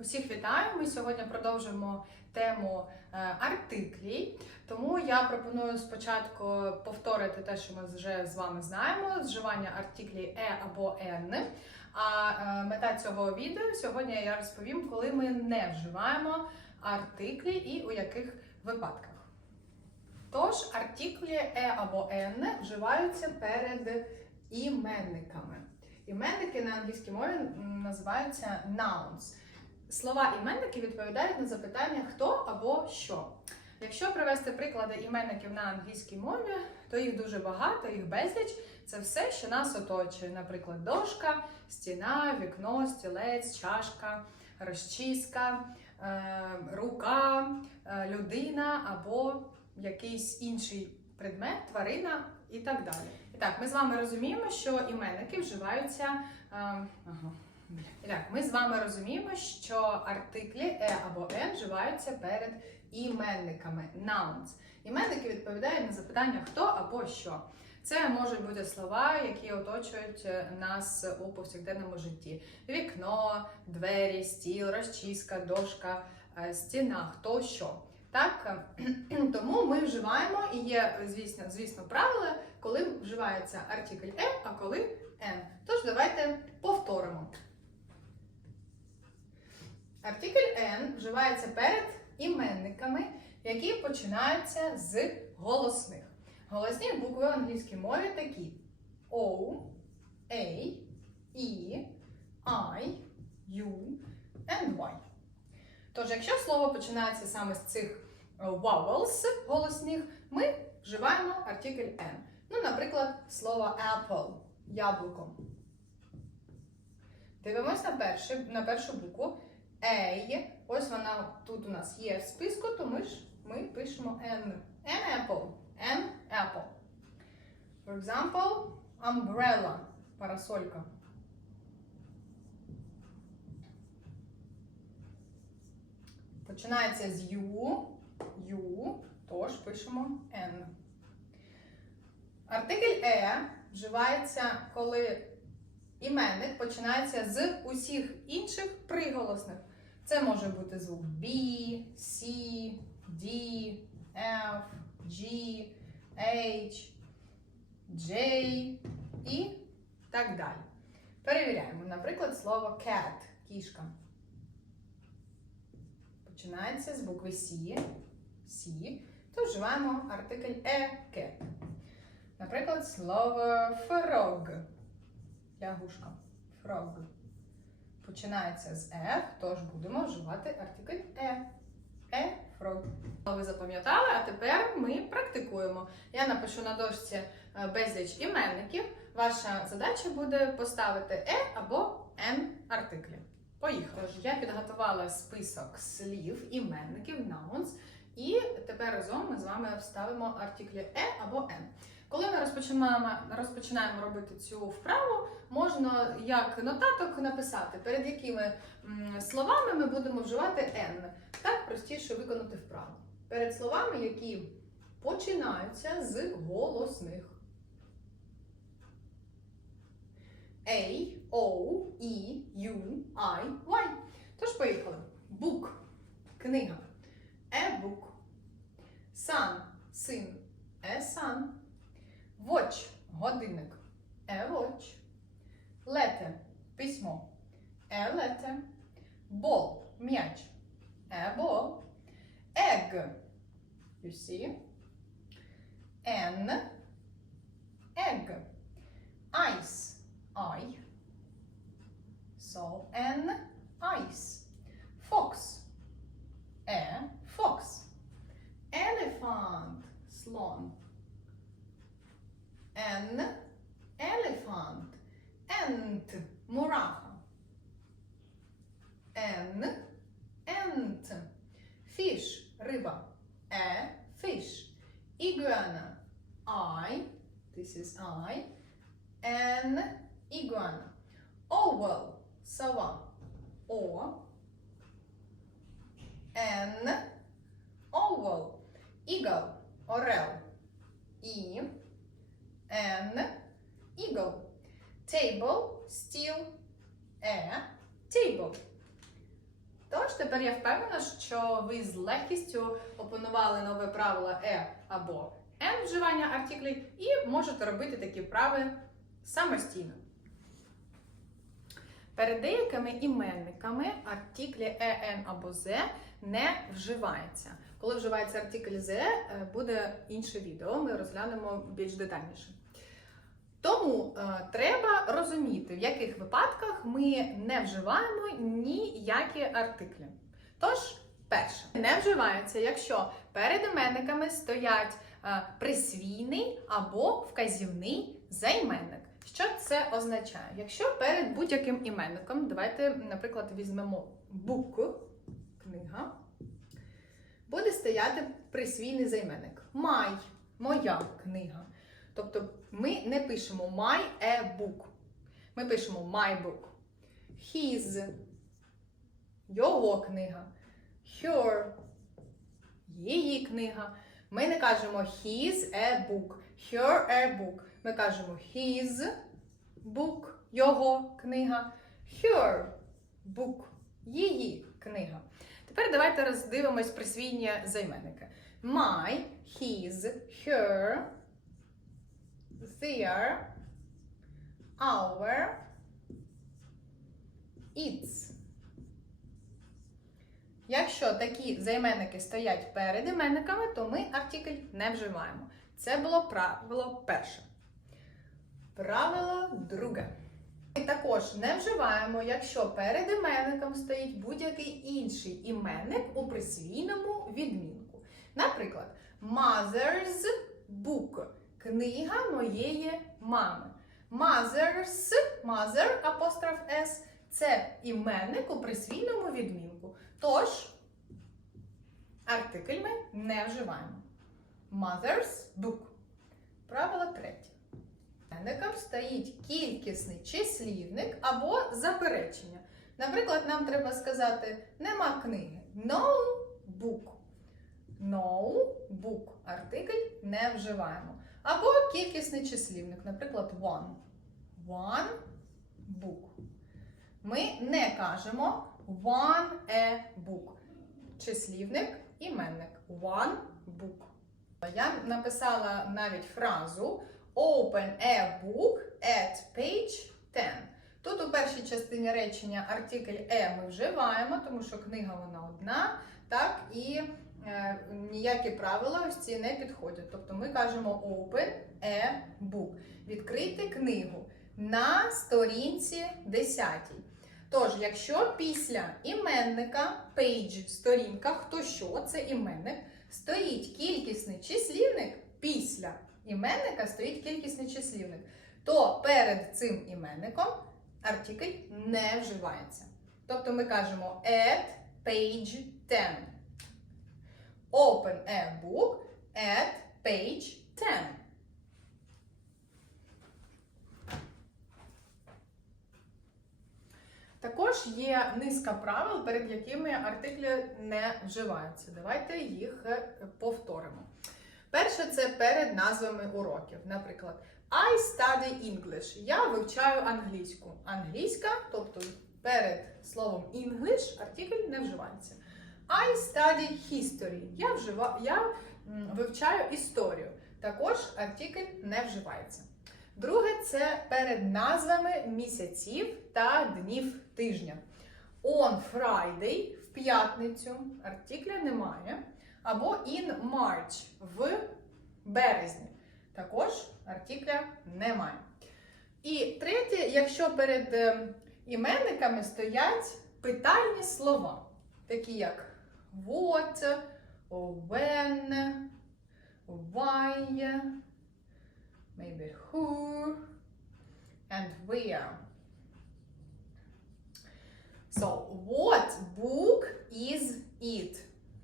Усіх вітаю! Ми сьогодні продовжимо тему е, артиклій. Тому я пропоную спочатку повторити те, що ми вже з вами знаємо: зживання артиклі е або ен. А е, мета цього відео сьогодні я розповім, коли ми не вживаємо артиклі і у яких випадках. Тож, артиклі е або ен вживаються перед іменниками. Іменники на англійській мові називаються nouns. Слова іменники відповідають на запитання хто або що. Якщо привести приклади іменників на англійській мові, то їх дуже багато, їх безліч. Це все, що нас оточує. Наприклад, дошка, стіна, вікно, стілець, чашка, розчіска, е, рука, е, людина або якийсь інший предмет, тварина і так далі. І так, ми з вами розуміємо, що іменники вживаються. е, ага. І так, ми з вами розуміємо, що артиклі е або n вживаються перед іменниками nouns. Іменники відповідають на запитання хто або що. Це можуть бути слова, які оточують е, нас у повсякденному житті: вікно, двері, стіл, розчіска, дошка, е, стіна, хто що. Так, тому ми вживаємо і є, звісно, звісно, правила, коли вживається артикль е, а коли n. Тож давайте повторимо. Артикль N вживається перед іменниками, які починаються з голосних. Голосні букви в англійській мові такі: O, A, E, I, U and Y. Тож, якщо слово починається саме з цих е, vowels голосних, ми вживаємо артикль N. Ну, наприклад, слово apple яблуко. Дивимось на, перший, на першу букву. A. Ось вона тут у нас є в списку, то ми ж ми пишемо N. An apple. An apple. For example, umbrella. Парасолька. Починається з U. U. Тож пишемо N. Артикль E вживається, коли іменник починається з усіх інших приголосних. Це може бути звук B, C, D, F, G, H, J і так далі. Перевіряємо, наприклад, слово cat кішка. Починається з букви C, C, то вживаємо артикль е cat. Наприклад, слово frog лягушка. Frog. Починається з F, тож будемо вживати артикль е. Е, frog. Ви запам'ятали, а тепер ми практикуємо. Я напишу на дошці е, безліч іменників. Ваша задача буде поставити е або n артиклі. Поїхали. Тож я підготувала список слів, іменників, nouns, і тепер разом ми з вами вставимо артиклі е або n. Коли ми розпочинаємо, розпочинаємо робити цю вправу, можна як нотаток написати, перед якими словами ми будемо вживати n. Так простіше виконати вправу. Перед словами, які починаються з голосних. A, O, E, U, I, Y. Тож поїхали. Book – книга. A book. Sun – син. A sun. Watch – годинник. A watch. Letter – письмо. A letter. Ball – м'яч. A ball. Egg – you see. N – egg. Ice – I. So N – ice. Fox – a fox. Elephant – слон. N elephant. Ant мураха. N ant. Fish риба. A fish. Iguana. I this is I. An iguana. Owl сова. O. N owl. Eagle орел. Впевнена, що ви з легкістю опанували нове правило е або н вживання артиклів і можете робити такі вправи самостійно. Перед деякими іменниками артиклі «е», «н» або «з» не вживається. Коли вживається артикль «з», е, буде інше відео, ми розглянемо більш детальніше. Тому е, треба розуміти, в яких випадках ми не вживаємо ніякі артиклі. Тож, перше, не вживається, якщо перед іменниками стоять е, присвійний або вказівний займенник. Що це означає? Якщо перед будь-яким іменником, давайте, наприклад, візьмемо book, книга, буде стояти присвійний займенник. My, моя книга. Тобто ми не пишемо my a book. Ми пишемо my book. His, його книга. Her, її книга. Ми не кажемо his a book, her a book. Ми кажемо his book, його книга, her book, її книга. Тепер давайте роздивимось присвійні займенники. My, his, her, their, our, its. Якщо такі займенники стоять перед іменниками, то ми артикль не вживаємо. Це було правило перше. Правило друге. Ми також не вживаємо, якщо перед іменником стоїть будь-який інший іменник у присвійному відмінку. Наприклад, Mother's Book книга моєї мами. Mother's, mother, апостроф S – це іменник у присвійному відмінку. Тож, артикль ми не вживаємо. Mother's book. Правило третє. Іменником стоїть кількісний числівник або заперечення. Наприклад, нам треба сказати нема книги. No book. No book. Артикль не вживаємо. Або кількісний числівник, наприклад, one. One book. Ми не кажемо one a book. Числівник, іменник. One book. Я написала навіть фразу Open a book at page 10. Тут у першій частині речення артикль е ми вживаємо, тому що книга вона одна, так, і е, ніякі правила ось ці не підходять. Тобто ми кажемо open a book. Відкрити книгу на сторінці 10. Тож, якщо після іменника page сторінка, хто що, це іменник, стоїть кількісний числівник після іменника стоїть кількісний числівник, то перед цим іменником артикль не вживається. Тобто ми кажемо at page 10. Open a book at page 10. Також є низка правил, перед якими артиклі не вживаються. Давайте їх е, повторимо. Перше це перед назвами уроків. Наприклад, I study English. Я вивчаю англійську. Англійська, тобто перед словом English артикль не вживається. I study history. Я, вжива, я вивчаю історію. Також артикль не вживається. Друге це перед назвами місяців та днів тижня. On Friday в п'ятницю артикля немає. Або in March в березні. Також артикля немає. І третє, якщо перед е, іменниками стоять питальні слова, такі як what, when, why, maybe who, and where. So, what book is it?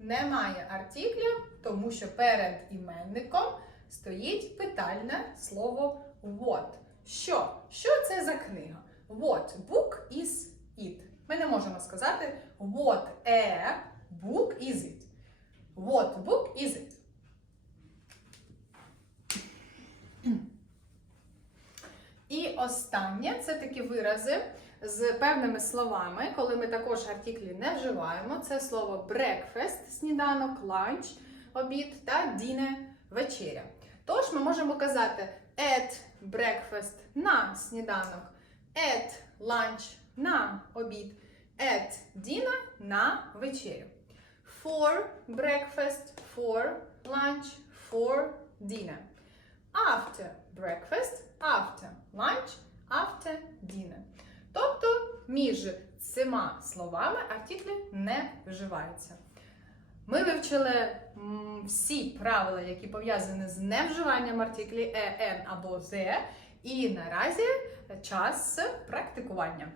Немає артикля, тому що перед іменником стоїть питальне слово what. Що? Що це за книга? What book is it? Ми не можемо сказати what a book is it. What book is it? І останнє це такі вирази з певними словами, коли ми також артиклі не вживаємо. Це слово breakfast, сніданок, lunch, обід та dinner, вечеря. Тож ми можемо казати at breakfast на сніданок, at lunch на обід, at dinner на вечерю. For breakfast, for lunch, for dinner. After breakfast, after lunch, after dinner. Тобто між цими словами артиклі не вживаються. Ми вивчили всі правила, які пов'язані з невживанням артиклі е, ен або зе, і наразі час практикування.